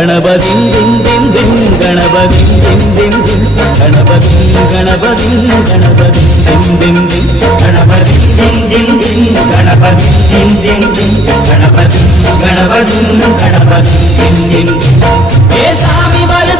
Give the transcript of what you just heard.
Ganapathi Thiem Thiem Thiem Ganapathi Thiem Thiem Thiem Ganapathi Ganapathi Ganapathi Thiem Thiem Thiem Ganapathi Thiem Thiem Thiem Ganapathi Thiem Thiem Thiem Ganapathi Ganapathi Ganapathi Thiem Thiem Thiem ஏ சாமி வருது